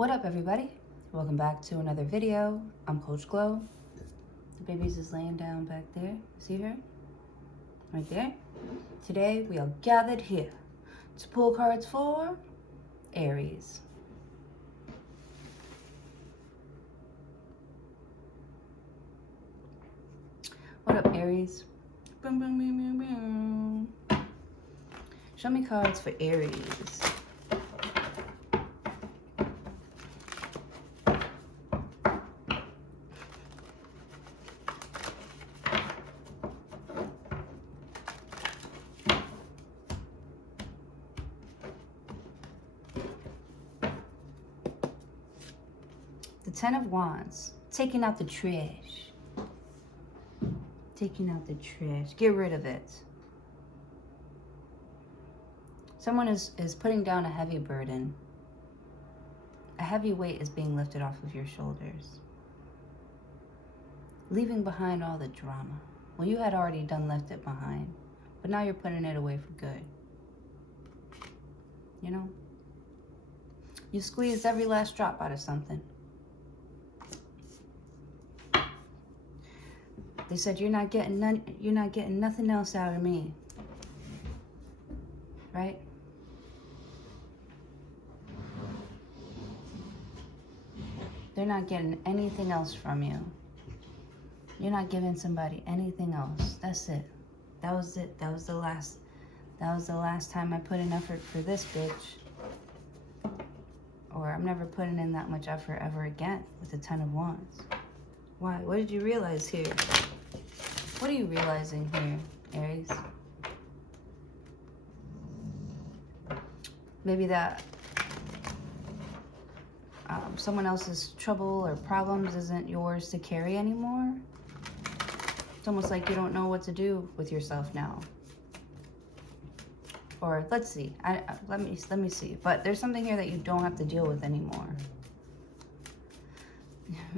What up, everybody? Welcome back to another video. I'm Coach Glow. The baby's just laying down back there. See her? Right there. Today, we are gathered here to pull cards for Aries. What up, Aries? Boom, boom, boom, boom, boom. Show me cards for Aries. The Ten of Wands, taking out the trash. Taking out the trash. Get rid of it. Someone is putting down a heavy burden. A heavy weight is being lifted off of your shoulders. Leaving behind all the drama. Well, you had already left it behind, but now you're putting it away for good. You know? You squeezed every last drop out of something. They said you're not getting nothing else out of me. Right? They're not getting anything else from you. You're not giving somebody anything else. That's it. That was it. That was the last time I put in effort for this bitch. Or I'm never putting in that much effort ever again with the Ten of Wands. Why? What did you realize here? What are you realizing here, Aries? Maybe that someone else's trouble or problems isn't yours to carry anymore. It's almost like you don't know what to do with yourself now. Or let's see. Let me see. But there's something here that you don't have to deal with anymore.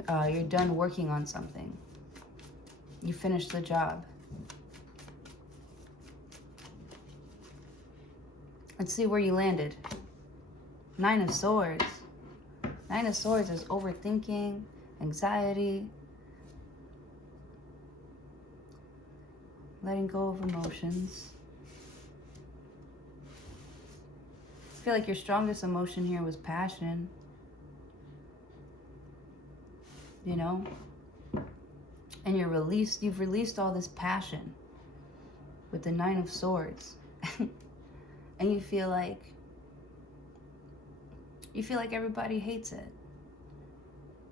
You're done working on something. You finished the job. Let's see where you landed. Nine of Swords. Nine of Swords is overthinking, anxiety, letting go of emotions. I feel like your strongest emotion here was passion. You know? And you've released all this passion with the Nine of Swords. And you feel like everybody hates it.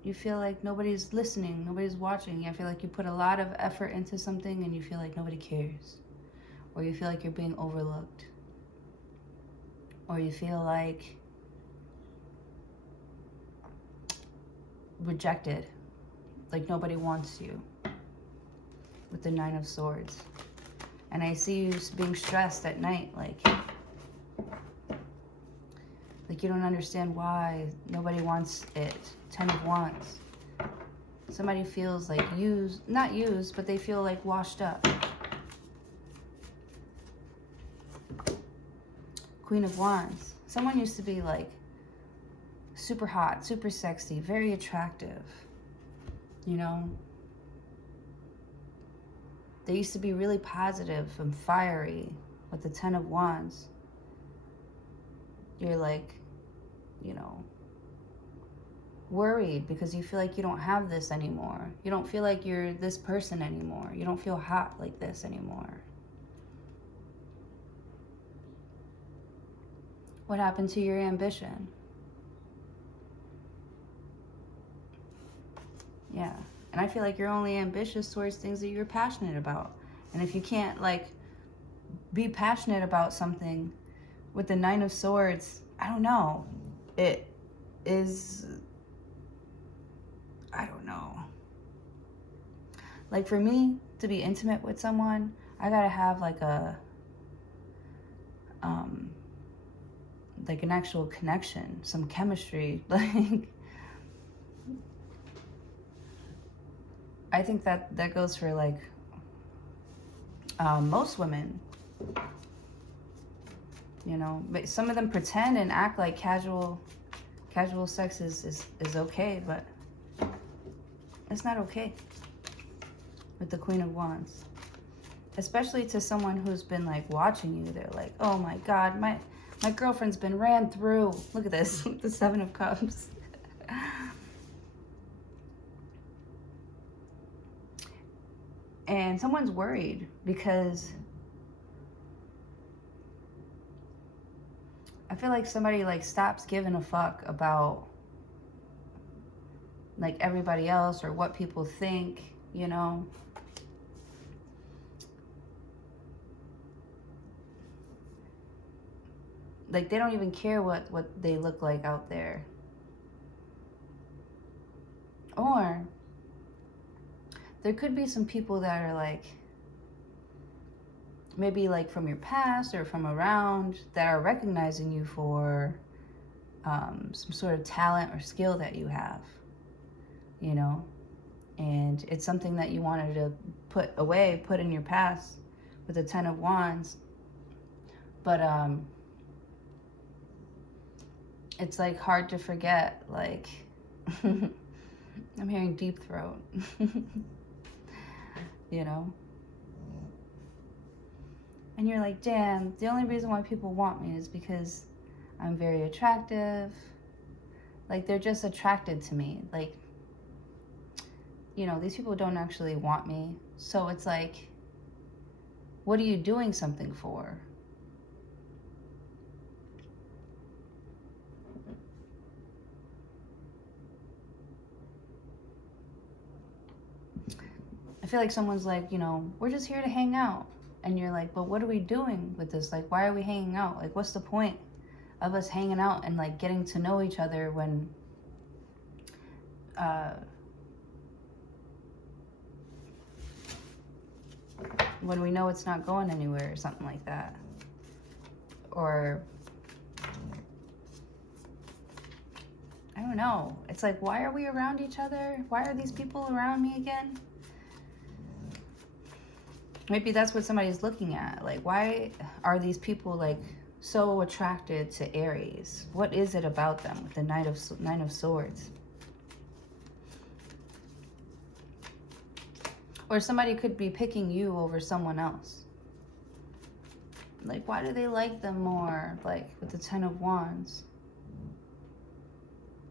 You feel like nobody's listening, nobody's watching. I feel like you put a lot of effort into something and you feel like nobody cares. Or you feel like you're being overlooked. Or you feel like rejected. Like nobody wants you. With the Nine of Swords. And I see you being stressed at night, like you don't understand why nobody wants it. Ten of Wands. Somebody feels like not used, but they feel like washed up. Queen of Wands. Someone used to be like super hot, super sexy, very attractive. You know? They used to be really positive and fiery with the Ten of Wands. You're like, you know, worried because you feel like you don't have this anymore. You don't feel like you're this person anymore. You don't feel hot like this anymore. What happened to your ambition? Yeah. And I feel like you're only ambitious towards things that you're passionate about. And if you can't, like, be passionate about something with the Nine of Swords, I don't know. It is, I don't know. Like, for me to be intimate with someone, I gotta have, like, like an actual connection, some chemistry. Like, I think that goes for, like, most women. You know, but some of them pretend and act like casual Casual sex is okay, but it's not okay with the Queen of Wands. Especially to someone who's been like watching you. They're like, oh my God, my girlfriend's been ran through. Look at this, the Seven of Cups. And someone's worried because I feel like somebody like stops giving a fuck about like everybody else or what people think, you know. Like they don't even care what they look like out there. Or there could be some people that are like, maybe like from your past or from around, that are recognizing you for some sort of talent or skill that you have, you know, and it's something that you wanted to put away, put in your past with the Ten of Wands, but it's like hard to forget, like, I'm hearing deep throat, you know, and you're like, damn, the only reason why people want me is because I'm very attractive. Like, they're just attracted to me. Like, you know, these people don't actually want me. So it's like, what are you doing something for? I feel like someone's like, you know, we're just here to hang out. And you're like, but what are we doing with this? Like, why are we hanging out? Like, what's the point of us hanging out and like getting to know each other when we know it's not going anywhere or something like that? Or I don't know. It's like, why are we around each other? Why are these people around me again? Maybe that's what somebody's looking at. Like, why are these people like so attracted to Aries? What is it about them with the Nine of Swords? Or somebody could be picking you over someone else. Like, why do they like them more? Like, with the Ten of Wands.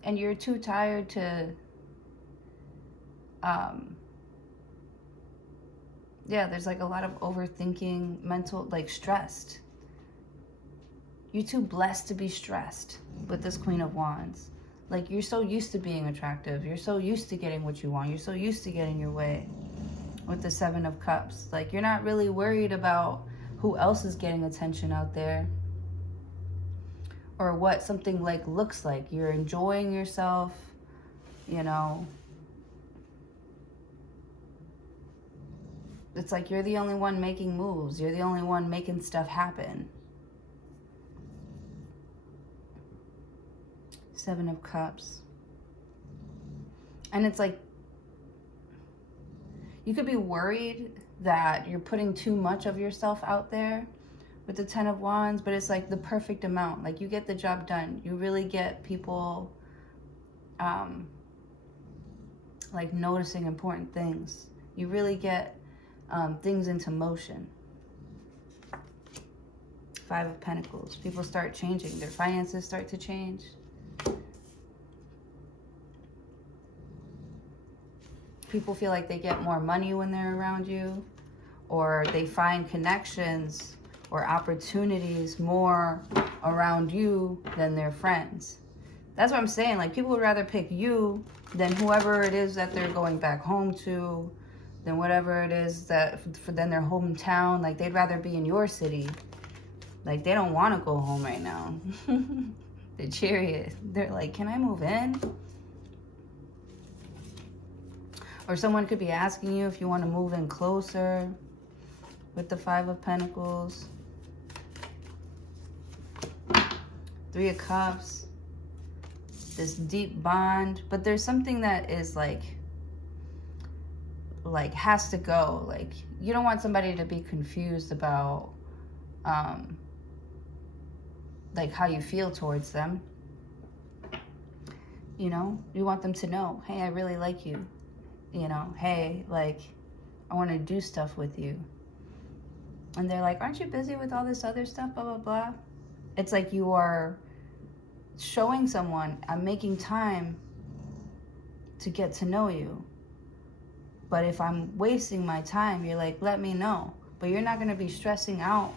And you're too tired to, yeah, there's like a lot of overthinking, mental, like stressed. You're too blessed to be stressed with this Queen of Wands. Like, you're so used to being attractive. You're so used to getting what you want. You're so used to getting your way with the Seven of Cups. Like, you're not really worried about who else is getting attention out there or what something like looks like. You're enjoying yourself, you know. It's like you're the only one making moves. You're the only one making stuff happen. Seven of Cups. And it's like, you could be worried that you're putting too much of yourself out there with the Ten of Wands, but it's like the perfect amount. Like, you get the job done. You really get people like noticing important things. You really get things into motion. Five of Pentacles. People start changing. Their finances start to change. People feel like they get more money when they're around you, or they find connections or opportunities more around you than their friends. That's what I'm saying. Like, people would rather pick you than whoever it is that they're going back home to, than whatever it is that for them their hometown. Like, they'd rather be in your city. Like, they don't want to go home right now. The Chariot. They're like, can I move in? Or someone could be asking you if you want to move in closer with the Five of Pentacles. Three of Cups. This deep bond. But there's something that is like has to go. Like, you don't want somebody to be confused about like how you feel towards them. You know, you want them to know, hey, I really like you. You know, hey, like, I want to do stuff with you. And they're like, aren't you busy with all this other stuff, blah, blah, blah. It's like you are showing someone, I'm making time to get to know you. But if I'm wasting my time, you're like, let me know. But you're not going to be stressing out,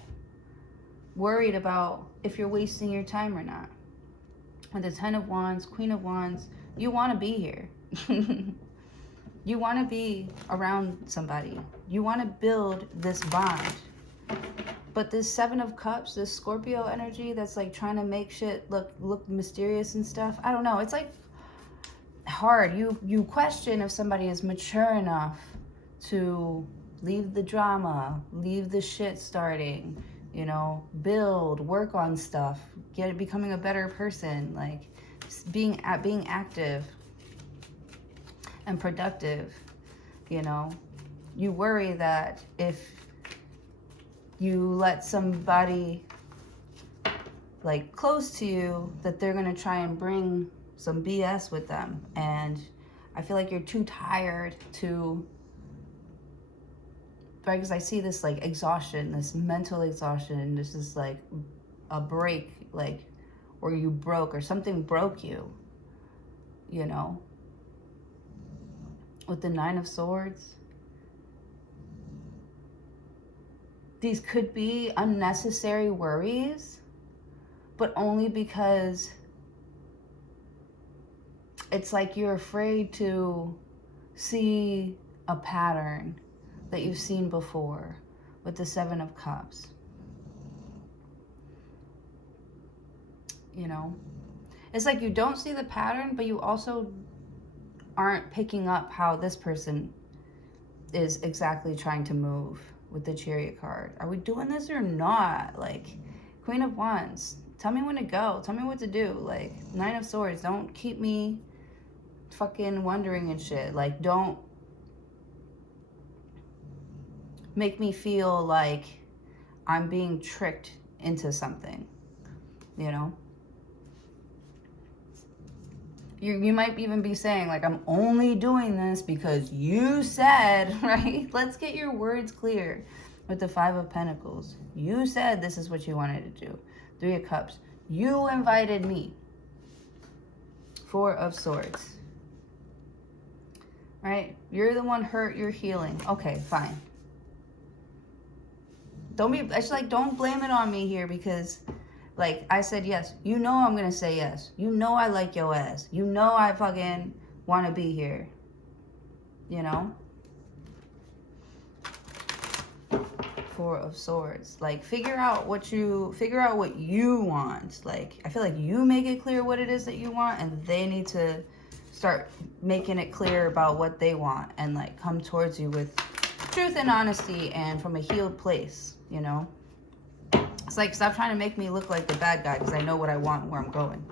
worried about if you're wasting your time or not. With the 10 of Wands, Queen of Wands, you want to be here. You want to be around somebody. You want to build this bond. But this 7 of Cups, this Scorpio energy that's like trying to make shit look mysterious and stuff. I don't know. It's like hard. You question if somebody is mature enough to leave the drama, leave the shit starting, you know, build, work on stuff, becoming a better person, like being active and productive. You know, you worry that if you let somebody like close to you, that they're gonna try and bring some BS with them. And I feel like you're too tired to, right? Because I see this like exhaustion, this mental exhaustion. This is like a break, like, or you broke or something broke you, you know? With the 9 of Swords. These could be unnecessary worries, but only because it's like you're afraid to see a pattern that you've seen before with the 7 of Cups. You know, it's like you don't see the pattern, but you also aren't picking up how this person is exactly trying to move with the Chariot card. Are we doing this or not? Like, Queen of Wands, tell me when to go. Tell me what to do. Like, 9 of Swords, don't keep me fucking wondering and shit. Like, don't make me feel like I'm being tricked into something, you know? You might even be saying, like, I'm only doing this because you said, right? Let's get your words clear with the 5 of Pentacles. You said this is what you wanted to do. 3 of Cups. You invited me. 4 of Swords. Right? You're the one hurt, you're healing. Okay, fine. Don't blame it on me here because, like, I said yes. You know I'm going to say yes. You know I like your ass. You know I fucking want to be here. You know? 4 of Swords. Like, figure out what you want. Like, I feel like you make it clear what it is that you want, and they need to start making it clear about what they want and, like, come towards you with truth and honesty and from a healed place, you know? It's like, stop trying to make me look like the bad guy because I know what I want and where I'm going.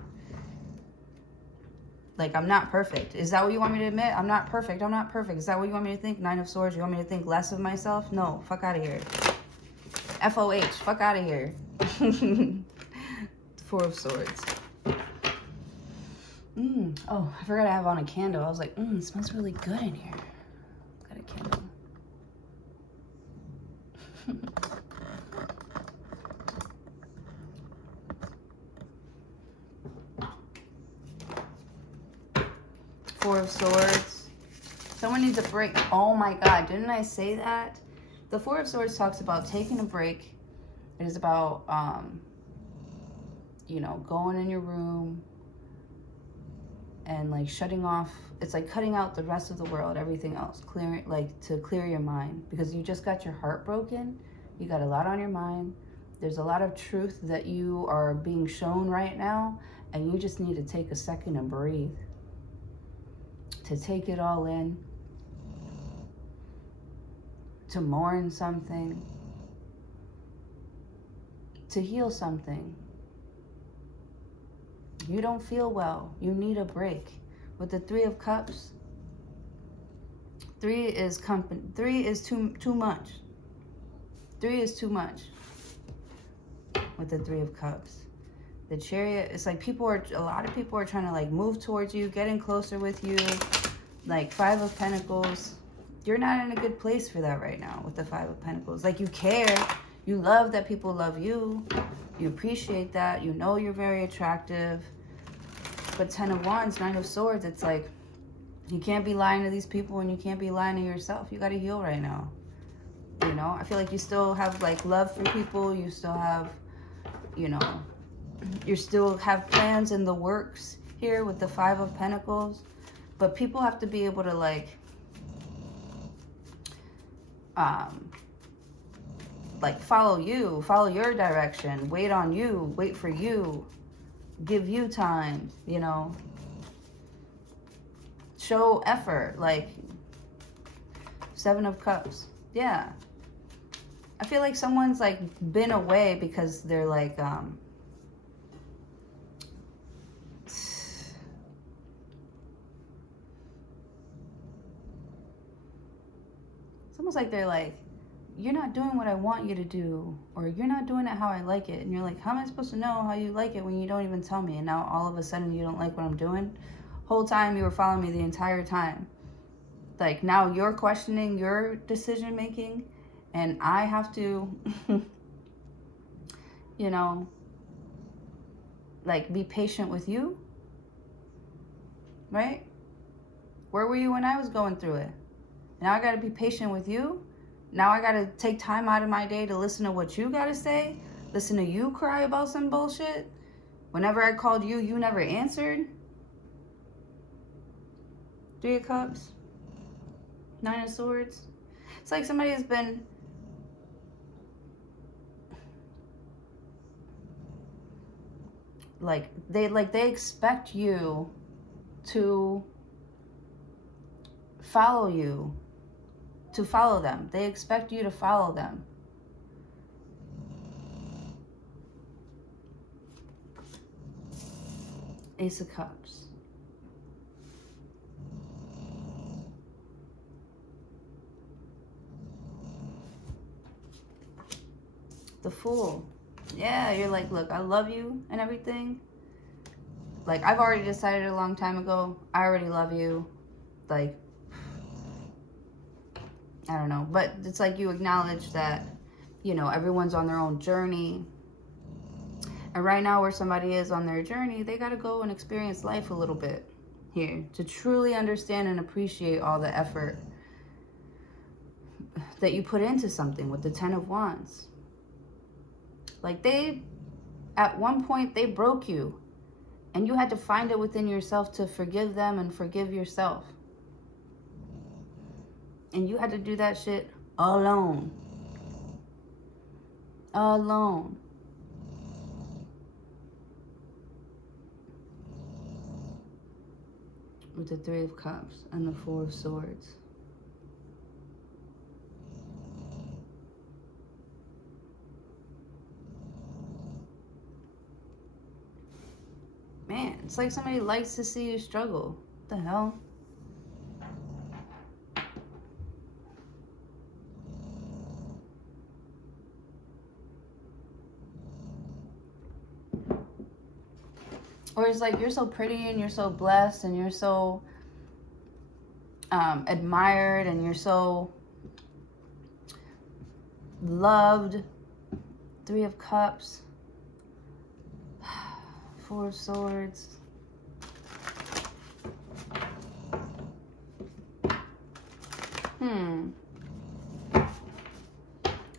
Like, I'm not perfect. Is that what you want me to admit? I'm not perfect. I'm not perfect. Is that what you want me to think? 9 of Swords, you want me to think less of myself? No, fuck out of here. FOH, fuck out of here. 4 of Swords. Oh, I forgot I have on a candle. I was like, it smells really good in here. Got a candle. Four of Swords. Someone needs a break. Oh my God, didn't I say that? The 4 of Swords talks about taking a break. It is about, you know, going in your room and like shutting off. It's like cutting out the rest of the world, everything else, clearing, like, to clear your mind, because you just got your heart broken. You got a lot on your mind. There's a lot of truth that you are being shown right now, and you just need to take a second and breathe, to take it all in, to mourn something, to heal something. You don't feel well. You need a break. With the 3 of Cups, 3 is company. 3 is too much. 3 is too much. With the 3 of Cups, The Chariot, it's like a lot of people are trying to like move towards you, getting closer with you. Like 5 of Pentacles. You're not in a good place for that right now with the 5 of Pentacles. Like you care. You love that people love you. You appreciate that. You know you're very attractive. But 10 of Wands, 9 of Swords, it's like you can't be lying to these people and you can't be lying to yourself. You got to heal right now. You know, I feel like you still have like love for people. You still have, you know, you still have plans in the works here with the 5 of Pentacles. But people have to be able to like follow you, follow your direction, wait on you, wait for you, give you time, you know, show effort, like 7 of Cups. Yeah. I feel like someone's like been away because they're like, it's almost like they're like, you're not doing what I want you to do, or you're not doing it how I like it. And you're like, how am I supposed to know how you like it when you don't even tell me? And now all of a sudden you don't like what I'm doing. Whole time you were following me the entire time. Like now you're questioning your decision making, and I have to, you know, like be patient with you, right? Where were you when I was going through it? Now I got to be patient with you. Now I got to take time out of my day to listen to what you got to say. Listen to you cry about some bullshit. Whenever I called you, you never answered. 3 of Cups. 9 of Swords. It's like somebody has been they expect you to follow you. To follow them. They expect you to follow them. Ace of Cups. The Fool. Yeah, you're like, look, I love you and everything. Like, I've already decided a long time ago. I already love you. Like, I don't know. But it's like you acknowledge that, you know, everyone's on their own journey. And right now where somebody is on their journey, they got to go and experience life a little bit here to truly understand and appreciate all the effort that you put into something with the 10 of Wands. Like at one point, they broke you. And you had to find it within yourself to forgive them and forgive yourself. And you had to do that shit alone. Alone. With the 3 of Cups and the 4 of Swords. Man, it's like somebody likes to see you struggle. What the hell? Or it's like you're so pretty and you're so blessed and you're so admired and you're so loved. 3 of Cups. 4 of Swords.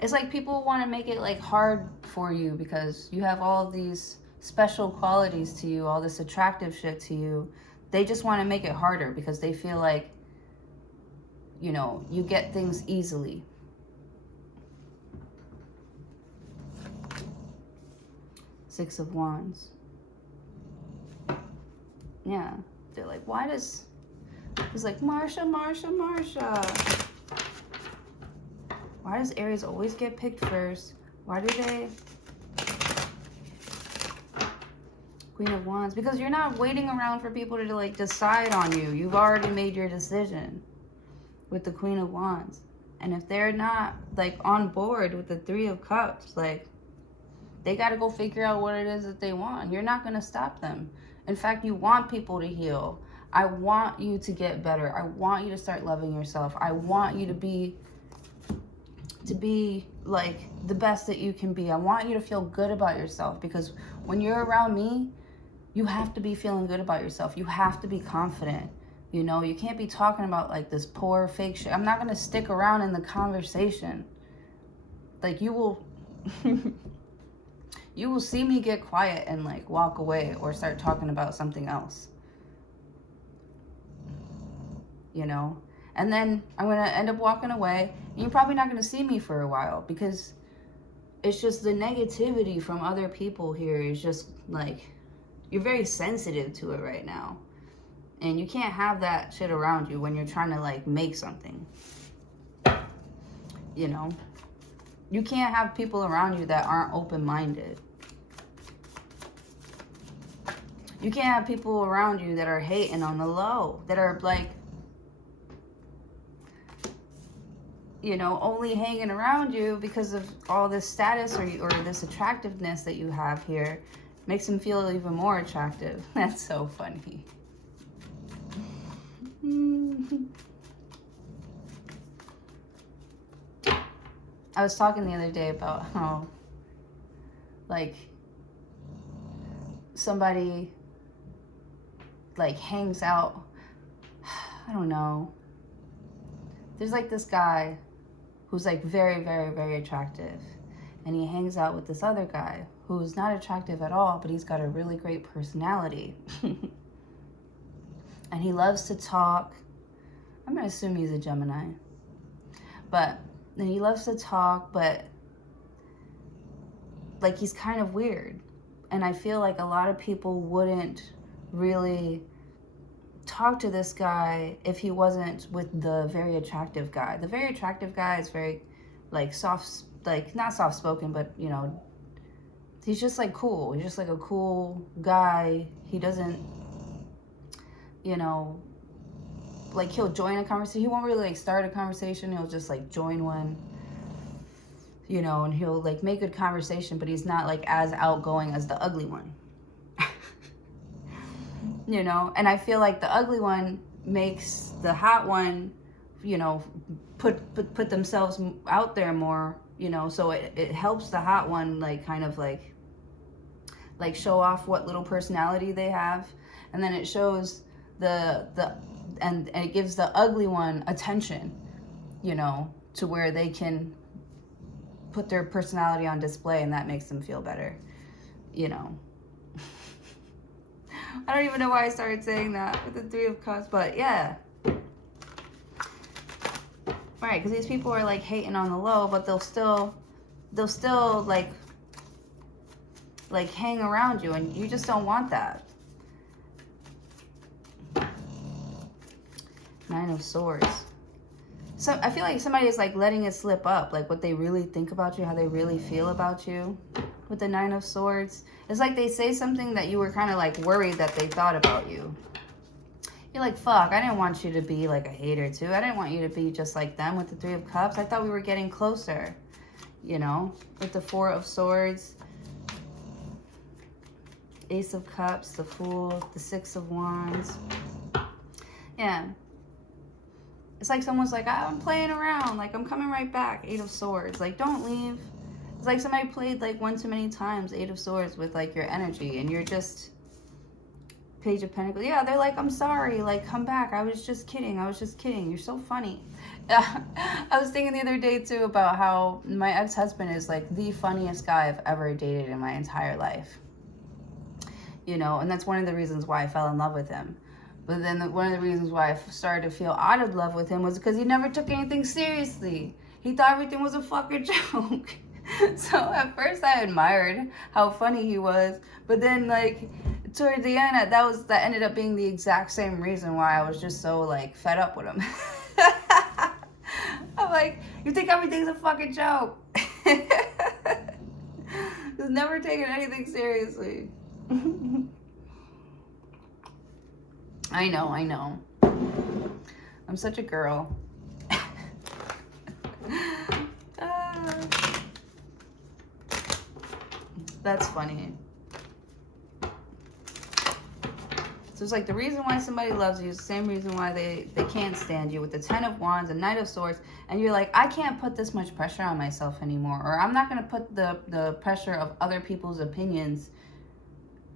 It's like people want to make it like hard for you because you have all these special qualities to you, all this attractive shit to you. They just want to make it harder because they feel like, you know, you get things easily. Six of Wands. Yeah. They're like, why does... It's like, Marsha. Why does Aries always get picked first? Why do they... Queen of Wands. Because you're not waiting around for people to like decide on you. You've already made your decision with the Queen of Wands. And if they're not like on board with the 3 of Cups, like They got to go figure out what it is that they want. You're not going to stop them. In fact, you want people to heal. I want you to get better. I want you to start loving yourself. I want you to be like the best that you can be. I want you to feel good about yourself, because when you're around me, you have to be feeling good about yourself. You have to be confident. You know, you can't be talking about like this poor fake shit. I'm not going to stick around in the conversation. Like, you will you will see me get quiet and like walk away or start talking about something else. You know? And then I'm going to end up walking away, and you're probably not going to see me for a while, because it's just the negativity from other people here is just like, you're very sensitive to it right now. And you can't have that shit around you when you're trying to like make something. You know? You can't have people around you that aren't open-minded. You can't have people around you that are hating on the low, that are like, you know, only hanging around you because of all this status or this attractiveness that you have here. Makes them feel even more attractive. That's so funny. I was talking the other day about how, like, somebody, like, hangs out, I don't know. There's, like, this guy who's, like, very, very, very attractive. And he hangs out with this other guy who's not attractive at all, but he's got a really great personality. And he loves to talk. I'm going to assume he's a Gemini. But he loves to talk, but like, he's kind of weird. And I feel like a lot of people wouldn't really talk to this guy if he wasn't with the very attractive guy. The very attractive guy is very, like, soft, like, not soft-spoken, but, you know, he's just, like, cool. He's just, like, a cool guy. He doesn't, you know, like, he'll join a conversation. He won't really, like, start a conversation. He'll just, like, join one, you know, and he'll, like, make good conversation, but he's not, like, as outgoing as the ugly one. You know, and I feel like the ugly one makes the hot one, you know, put themselves out there more, you know, so it helps the hot one, like, kind of like show off what little personality they have, and then it shows and it gives the ugly one attention, you know, to where they can put their personality on display, and that makes them feel better, you know. I don't even know why I started saying that with the Three of Cups, but yeah. Right, because these people are, like, hating on the low, but they'll still like hang around you, and you just don't want that. Nine of Swords. So I feel like somebody is, like, letting it slip up, like, what they really think about you, how they really feel about you. With the Nine of Swords, it's like they say something that you were kind of, like, worried that they thought about you. You're like, fuck, I didn't want you to be, like, a hater too. I didn't want you to be just like them with the Three of Cups. I thought we were getting closer, you know, with the Four of Swords, Ace of Cups, the Fool, the Six of Wands. Yeah. It's like someone's like, I'm playing around, like, I'm coming right back. Eight of Swords. Like, don't leave. It's like somebody played, like, one too many times Eight of Swords with, like, your energy, and you're just Page of Pentacles. Yeah, they're like, I'm sorry, like, come back. I was just kidding. You're so funny. I was thinking the other day too about how my ex-husband is, like, the funniest guy I've ever dated in my entire life, you know, and that's one of the reasons why I fell in love with him. But then one of the reasons why I started to feel out of love with him was because he never took anything seriously. He thought everything was a fucking joke. So at first I admired how funny he was, but then, like, toward the end, that ended up being the exact same reason why I was just so, like, fed up with him. I'm like, you think everything's a fucking joke? He's never taken anything seriously. I know. I'm such a girl. That's funny. So it's like the reason why somebody loves you is the same reason why they can't stand you, with the Ten of Wands and Knight of Swords. And you're like, I can't put this much pressure on myself anymore. Or I'm not going to put the pressure of other people's opinions.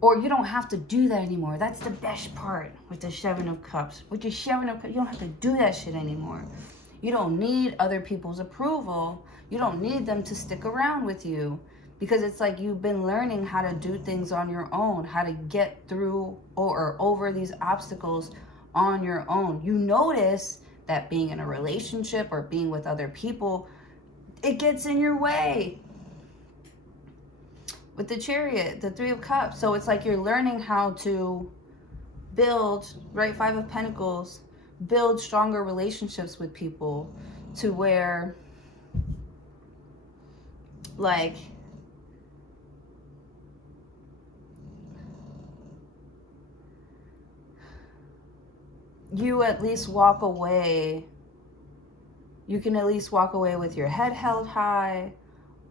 Or you don't have to do that anymore. That's the best part with the Seven of Cups. With your Seven of Cups, you don't have to do that shit anymore. You don't need other people's approval. You don't need them to stick around with you. Because it's like you've been learning how to do things on your own, how to get through or over these obstacles on your own. You notice that being in a relationship or being with other people, it gets in your way. With the Chariot, the Three of Cups. So it's like you're learning how to build, right, Five of Pentacles, build stronger relationships with people to where, like, you at least walk away, you can at least walk away with your head held high,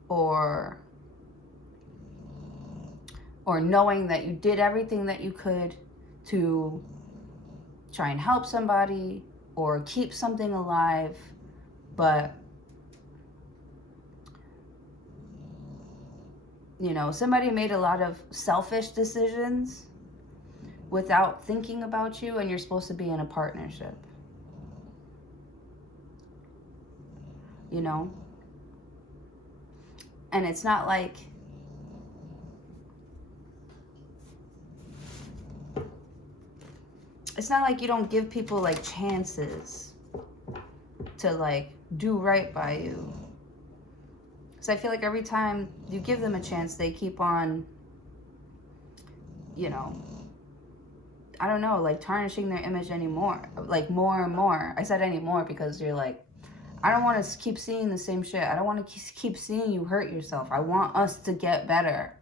or knowing that you did everything that you could to try and help somebody or keep something alive, but you know, somebody made a lot of selfish decisions without thinking about you, and you're supposed to be in a partnership. You know? And it's not like you don't give people like chances to like do right by you. So I feel like every time you give them a chance, they keep on, you know, I don't know, like tarnishing their image anymore, like more and more. I said anymore because you're like, I don't want to keep seeing the same shit. I don't want to keep seeing you hurt yourself. I want us to get better.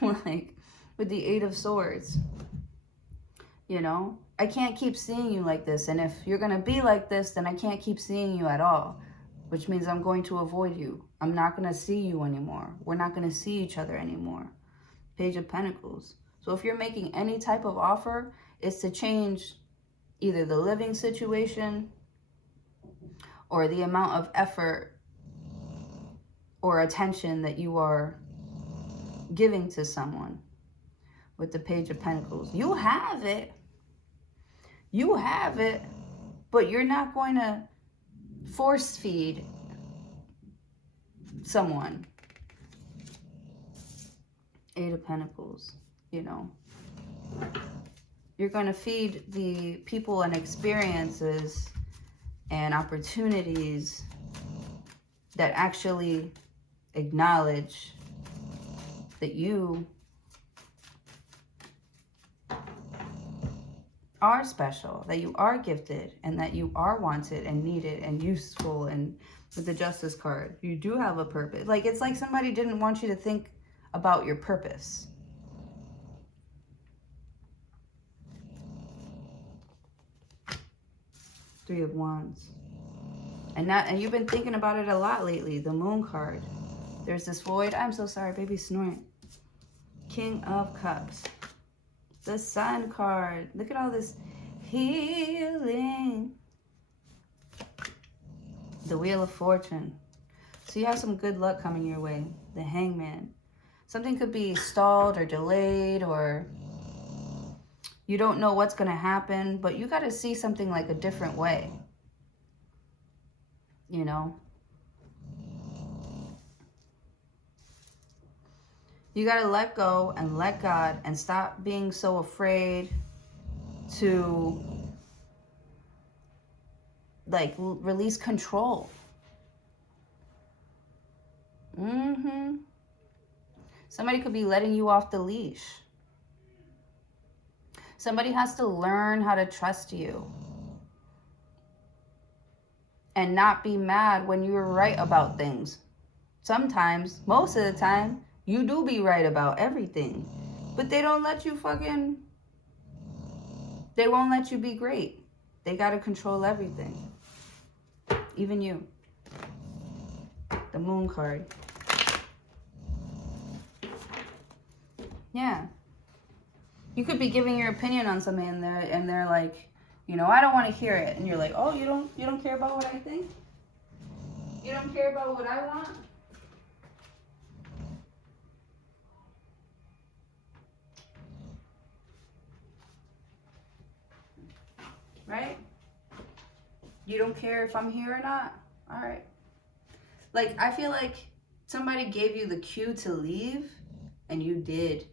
Like with the Eight of Swords, you know, I can't keep seeing you like this. And if you're going to be like this, then I can't keep seeing you at all, which means I'm going to avoid you. I'm not going to see you anymore. We're not going to see each other anymore. Page of Pentacles. So if you're making any type of offer, it's to change either the living situation or the amount of effort or attention that you are giving to someone. With the Page of Pentacles, you have it, but you're not going to force feed someone. Eight of Pentacles, you know, you're going to feed the people and experiences and opportunities that actually acknowledge that you are special, that you are gifted, and that you are wanted and needed and useful. And with the Justice card, you do have a purpose. Like, it's like somebody didn't want you to think about your purpose. Three of Wands. And you've been thinking about it a lot lately. The Moon card. There's this void. I'm so sorry, baby, snoring. King of Cups. The Sun card. Look at all this healing. The Wheel of Fortune. So you have some good luck coming your way. The Hangman. Something could be stalled or delayed, or you don't know what's going to happen, but you got to see something like a different way. You know? You got to let go and let God and stop being so afraid to like release control. Somebody could be letting you off the leash. Somebody has to learn how to trust you and not be mad when you're right about things. Sometimes, most of the time, you do be right about everything, but they don't let you they won't let you be great. They got to control everything. Even you. The Moon card. Yeah. You could be giving your opinion on something and they're like, you know, I don't want to hear it. And you're like, oh, you don't care about what I think? You don't care about what I want? Right? You don't care if I'm here or not? All right. Like, I feel like somebody gave you the cue to leave and you did.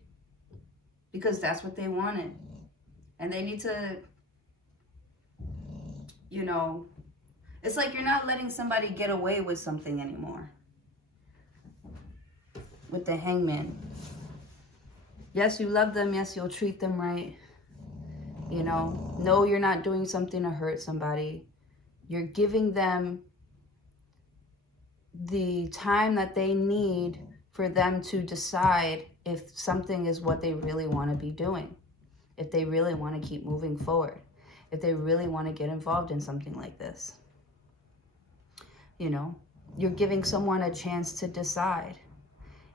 Because that's what they wanted. And they need to, you know, it's like you're not letting somebody get away with something anymore. With the Hangman. Yes, you love them. Yes, you'll treat them right. You know, no, you're not doing something to hurt somebody. You're giving them the time that they need for them to decide if something is what they really want to be doing. If they really want to keep moving forward. If they really want to get involved in something like this. You know, you're giving someone a chance to decide.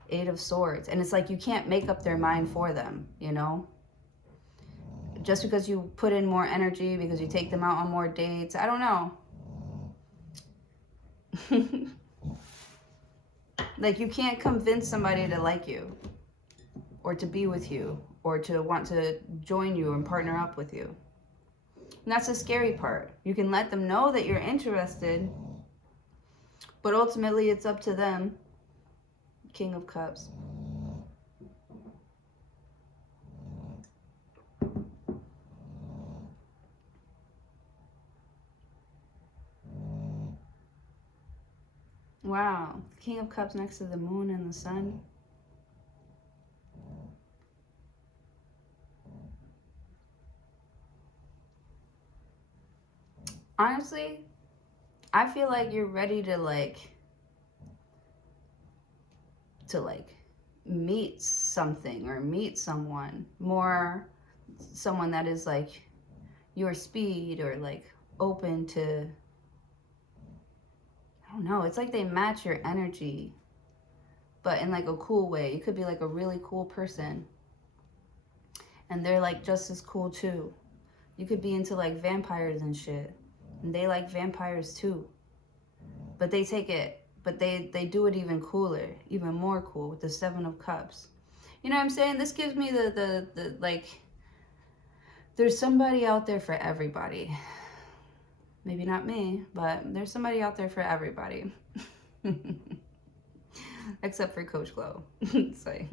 8 of Swords. And it's like you can't make up their mind for them, you know? Just because you put in more energy, because you take them out on more dates. I don't know. Like, you can't convince somebody to like you. Or to be with you. Or to want to join you and partner up with you. And that's the scary part. You can let them know that you're interested. But ultimately, it's up to them. King of Cups. Wow. King of Cups next to the moon and the sun. Honestly, I feel like you're ready to meet something or meet someone more, someone that is like your speed or like open to, I don't know, it's like they match your energy, but in like a cool way. You could be like a really cool person and they're like just as cool too. You could be into like vampires and shit and they like vampires too, but they take it, but they do it even cooler, even more cool with the 7 of Cups. You know what I'm saying? This gives me the like, there's somebody out there for everybody. Maybe not me, but there's somebody out there for everybody. Except for Coach Glow. Sorry.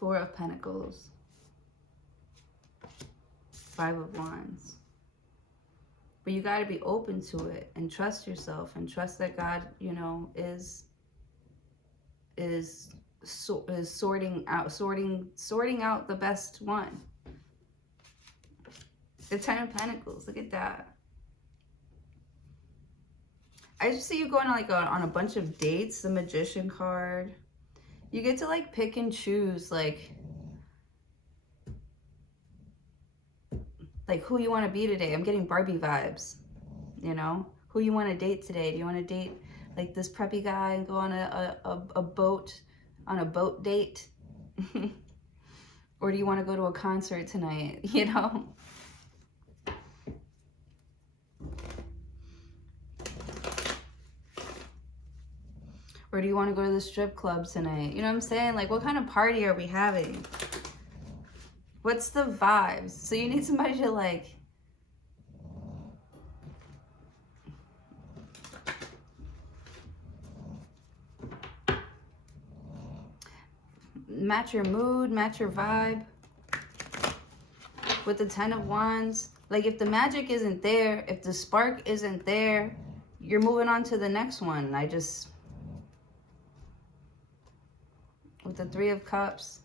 4 of Pentacles. 5 of Wands. But you got to be open to it and trust yourself and trust that God, you know, is sorting out the best one. The 10 of Pentacles. Look at that. I just see you going on a bunch of dates. The Magician card. You get to like pick and choose like who you want to be today. I'm getting Barbie vibes, you know? Who you want to date today. Do you want to date like this preppy guy and go on a boat, on a boat date? Or do you want to go to a concert tonight, you know? Or do you want to go to the strip club tonight? You know what I'm saying? Like, what kind of party are we having? What's the vibes? So you need somebody to like match your mood, match your vibe. With the 10 of Wands, like if the magic isn't there, if the spark isn't there, you're moving on to the next one. With the 3 of Cups.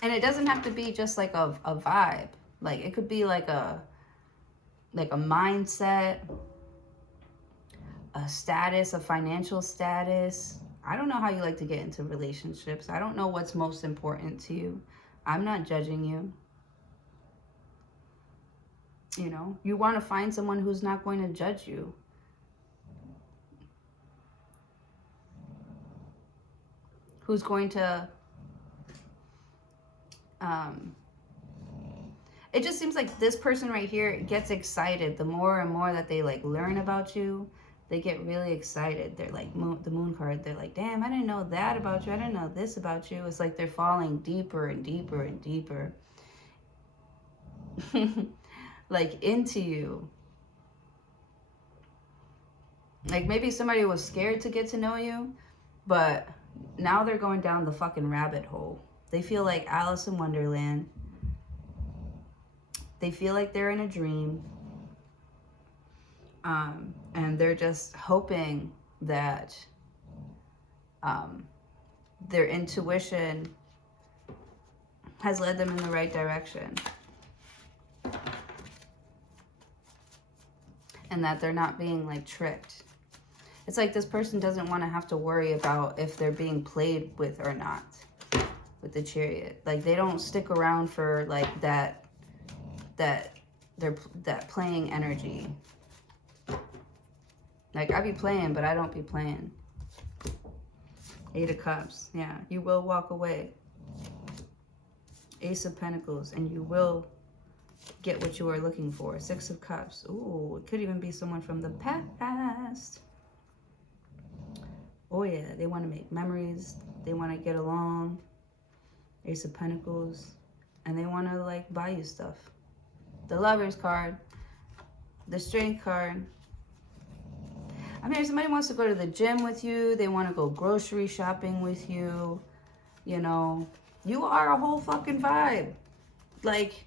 And it doesn't have to be just like a vibe. Like it could be like a mindset, a status, a financial status. I don't know how you like to get into relationships. I don't know what's most important to you. I'm not judging you. You know, you want to find someone who's not going to judge you. who's going to, it just seems like this person right here gets excited. The more and more that they like learn about you, they get really excited. They're like the moon card. They're like, damn, I didn't know that about you. I didn't know this about you. It's like they're falling deeper and deeper and deeper. Like into you. Like maybe somebody was scared to get to know you, but now they're going down the fucking rabbit hole. They feel like Alice in Wonderland. They feel like they're in a dream. And they're just hoping that their intuition has led them in the right direction. And that they're not being like tricked. It's like this person doesn't want to have to worry about if they're being played with or not with the Chariot. Like they don't stick around for like that playing energy. Like I be playing, but I don't be playing. 8 of Cups. Yeah, you will walk away. Ace of Pentacles, and you will get what you are looking for. 6 of Cups. Ooh, it could even be someone from the past. Oh yeah, they want to make memories. They want to get along. Ace of Pentacles. And they want to like buy you stuff. The Lovers card. The Strength card. I mean, if somebody wants to go to the gym with you, they want to go grocery shopping with you, you know, you are a whole fucking vibe. Like,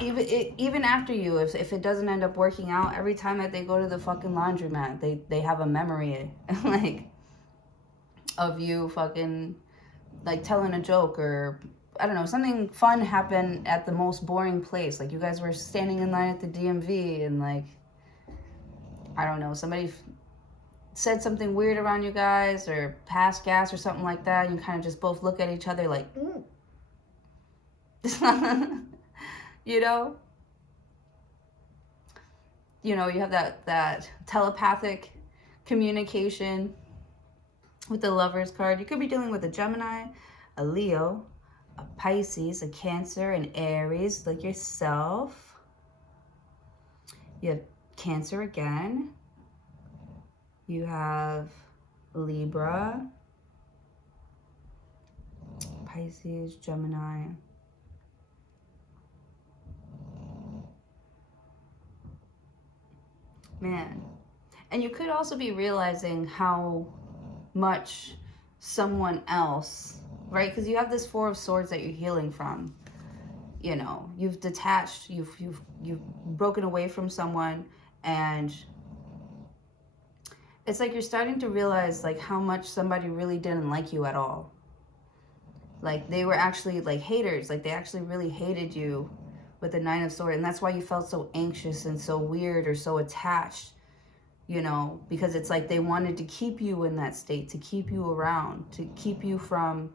even after you, if it doesn't end up working out, every time that they go to the fucking laundromat, they have a memory, like, of you fucking, like, telling a joke or, I don't know, something fun happened at the most boring place. Like, you guys were standing in line at the DMV and, like, I don't know, somebody said something weird around you guys or passed gas or something like that. You kind of just both look at each other like, you know? You know, you have that telepathic communication with the Lovers card. You could be dealing with a Gemini, a Leo, a Pisces, a Cancer, an Aries, like yourself. You have Cancer again. You have Libra, Pisces, Gemini. Man. And you could also be realizing how much someone else, right? Because you have this 4 of Swords that you're healing from. You know, you've detached, you've broken away from someone, and it's like you're starting to realize like how much somebody really didn't like you at all. Like they were actually like haters, like they actually really hated you with the 9 of Swords, and that's why you felt so anxious and so weird or so attached, you know, because it's like they wanted to keep you in that state, to keep you around, to keep you from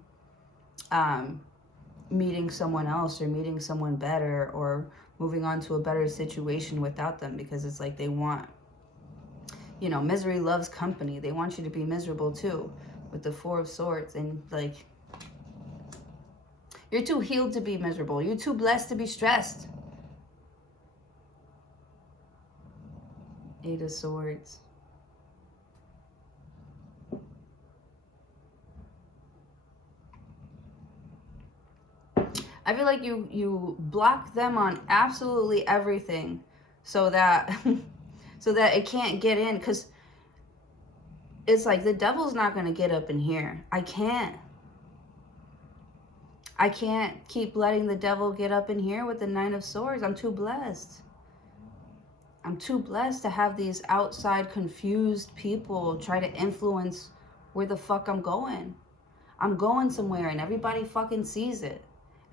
meeting someone else or meeting someone better or moving on to a better situation without them, because it's like they want, you know, misery loves company. They want you to be miserable too with the 4 of Swords, and like you're too healed to be miserable. You're too blessed to be stressed. 8 of Swords. I feel like you block them on absolutely everything so that so that it can't get in, because it's like the devil's not going to get up in here. I can't keep letting the devil get up in here with the 9 of Swords. I'm too blessed. I'm too blessed to have these outside confused people try to influence where the fuck I'm going. I'm going somewhere and everybody fucking sees it.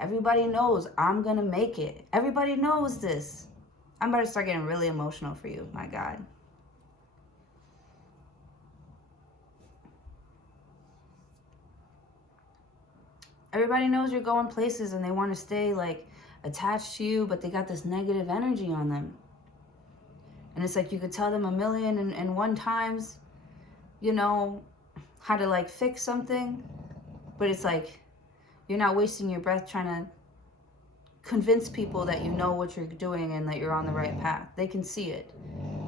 Everybody knows I'm gonna make it. Everybody knows this. I'm about to start getting really emotional for you, my God. Everybody knows you're going places and they want to stay like attached to you, but they got this negative energy on them. And it's like you could tell them a million and one times, you know, how to like fix something. But it's like, you're not wasting your breath trying to convince people that you know what you're doing and that you're on the right path. They can see it,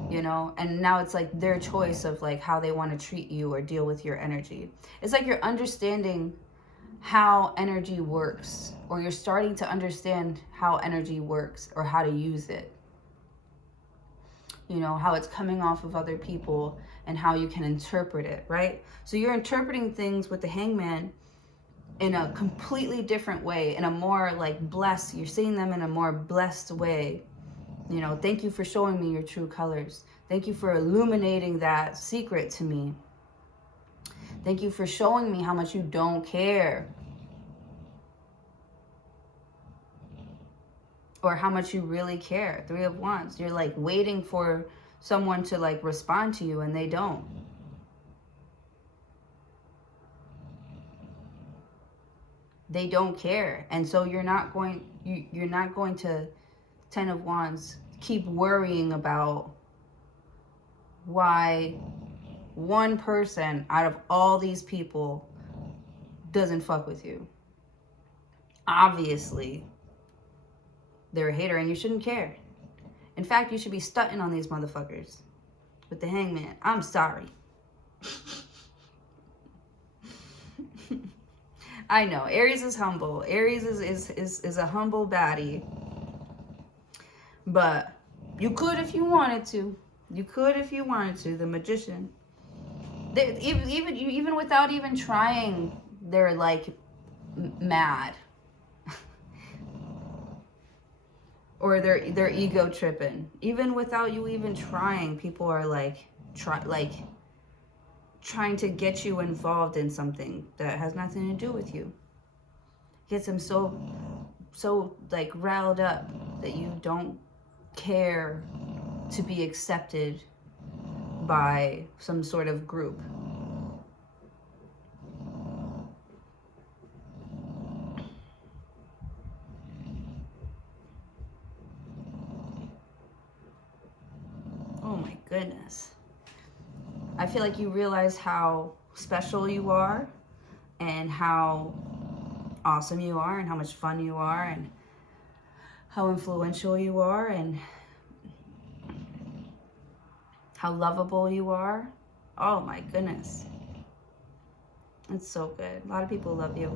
you know? And now it's like their choice of like how they want to treat you or deal with your energy. It's like you're understanding how energy works, or you're starting to understand how energy works or how to use it. You know, how it's coming off of other people and how you can interpret it, right? So you're interpreting things with the Hangman in a completely different way, in a more like blessed, you're seeing them in a more blessed way. You know, thank you for showing me your true colors. Thank you for illuminating that secret to me. Thank you for showing me how much you don't care. Or how much you really care. 3 of Wands. You're like waiting for someone to like respond to you and they don't. They don't care. And so you're not going to, 10 of Wands, keep worrying about why one person out of all these people doesn't fuck with you. Obviously, they're a hater and you shouldn't care. In fact, you should be stunting on these motherfuckers with the Hangman. I'm sorry. I know, Aries is humble. Aries is a humble baddie. But you could if you wanted to. You could if you wanted to. The Magician. Even without even trying, they're like mad. Or they're ego tripping. Even without you even trying, people are like trying to get you involved in something that has nothing to do with you. Gets them so like riled up that you don't care to be accepted by some sort of group. Oh my goodness. I feel like you realize how special you are and how awesome you are and how much fun you are and how influential you are and how lovable you are. Oh my goodness. It's so good. A lot of people love you.